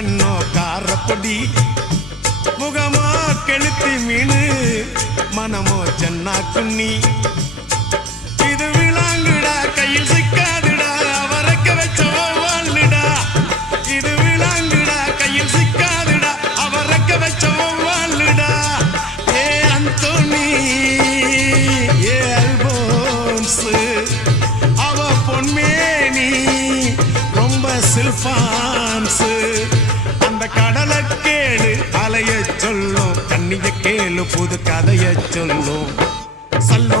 கண்ணோ காரப்பொடி முகமோ கெளுத்தி மீனு மனமோ சென்னா குன்னி இது விளாங்குடா கையில் சிக்காதுடா அவரக்க வச்ச வாழ்டா இது விளாங்குடா கையில் சிக்காதுடா அவரக்க வச்ச வாழ்டா ஏ அந்தோனி ஏ அல்போன்ஸ் அவ பொன்மேனி ரொம்ப சில்பான்ஸ் அந்த கடலை கேளு அலைய சொல்லும் கண்ணிய கேளு புது கதைய சொல்லும் சல்லோ